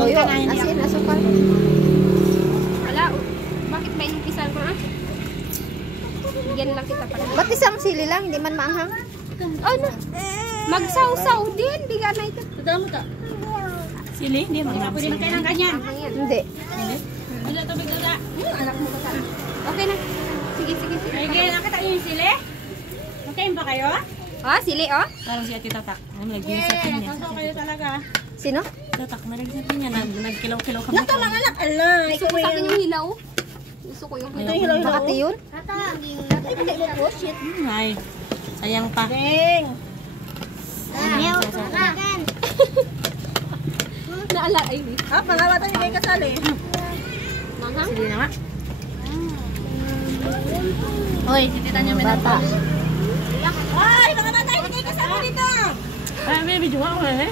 Toyo, asin, asukal. Wala. Bakit ba inumpisan ko ah? Bigyan lang kita pala. Ba't isang sili lang, hindi man maanghang? Ano? Magsaw-saw din. Bigyan na ito. Tadala mo ta. Sili? Hindi, pwede magkain ng ganyan. Hindi. Wala tubig dada. Anak mo ka. Okay na. Sige, sige, sige. Ay, ganyan ang katayin yung sili? Magkain ba kayo? Oh, sili oh. Parang si Ate Tatak. Nalagyan sa atin niya. Totoo kayo talaga. Sino? Tatak, nalagyan sa atin niya. Nagkilaw-kilaw kami. Nato lang anak. Ala. Gusto ko sa akin yung hilaw. Gusto ko yung hilaw. Makati yun? Ay, hindi mo po. Shit. Ay, sayang pa. Deng. Naala ay. Ah, pangawatan niyo kayo kasali. Manghang. Sige na nga. Hoy, titita niyo may Bata. ay, mga tatay, hindi kayo kasama dito. Ay, may video ako eh.